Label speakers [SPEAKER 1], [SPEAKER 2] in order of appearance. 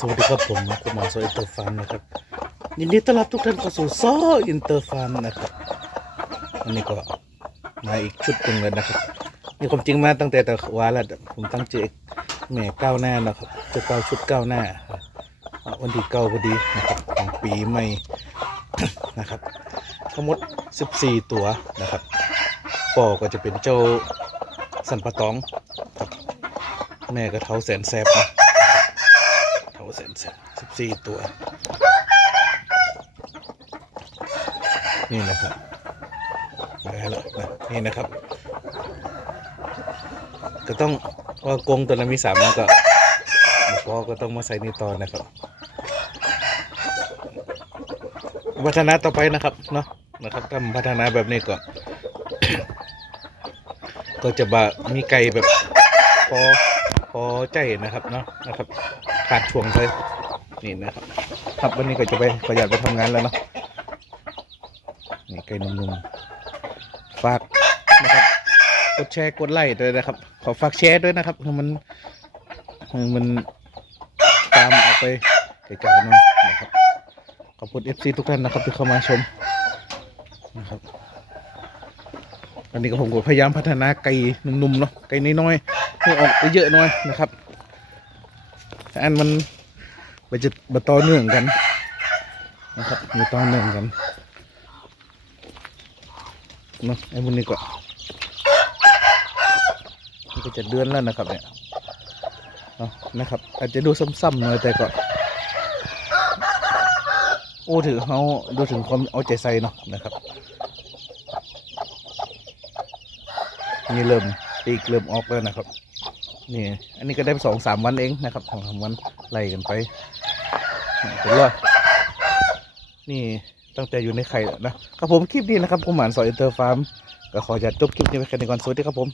[SPEAKER 1] สวัสดีครับผมคุณหมอโซอินเตอร์ฟันนะครับยินดีต้อนรับทุกท่านเข้าสู่ซออินเตอร์ฟันนะครับวันนี้ก็มาอีกชุดหนึ่งเลยนะครับนี่ความจริงมาตั้งแต่แต่วาแล้วผมตั้งใจแหม่ก้าวหน้านะครับจะก้าวชุดก้าวหน้า วันที่เก้าพอดีนะครับของปีใหม่นะครับทั้งหมด 14 ตัวนะครับปอก็จะเป็นเจ้าสันปะตอง แม่ก็เท้าแสนแสบนะ เท่าเซนสิบสี่ตัว นี่นะครับนะนี่นะครับ ก็ต้องว่ากรงตัวนั้นมีสามแล้วก็ก็ก็ต้องมาใส่นี่ตอนนะครับ พัฒนาต่อไปนะครับเนาะนะครับทำพัฒนาแบบนี้ก่อนก็จะบะมีไก่แบบพอพอใจนะครับเนาะนะครับ ขาดช่วงไปนี่นะครับครับวันนี้ก็จะไปขออยากไปทำงานแล้วเนาะนี่ไก่หนุ่มๆฝากนะครับกดแชร์กดไลค์ด้วยนะครับ ขอฝากแชร์ด้วยนะครับมันมันตามออกไปไกลๆหน่อยนะครับขอบคุณ FC ทุกท่านนะครับที่เข้ามาชมนะครับอันนี้ก็ผมก็พยายามพัฒนาไก่หนุ่มๆเนาะไก่น้อยๆให้ออกไปเยอะหน่อยนะครับ อันมันไปจะมาต่อเนื่องกันนะครับมีต่อเนื่องกันเนาะไอ้พวกนี้ก็นี่ก็จะเดือนแล้วนะครับเนี่ยเนาะนะครับ อาจจะดูซ้ำๆหน่อยแต่ก็โอ้ถือเขาดูถึงความเอาใจใส่เนาะนะครับนี่เริ่มปีกเริ่มออกแล้วนะครับ นี่อันนี้ก็ได้สองสามวันเองนะครับสองสามวันไล่กันไปเป็นรอดนี่ตั้งแต่อยู่ในไข่นะครับผมคลิปนี้นะครับผมหมานสอยอินเตอร์ฟาร์มก็ขอจะจบคลิปนี้ไว้แค่นี้ก่อนสวัสดีครับผม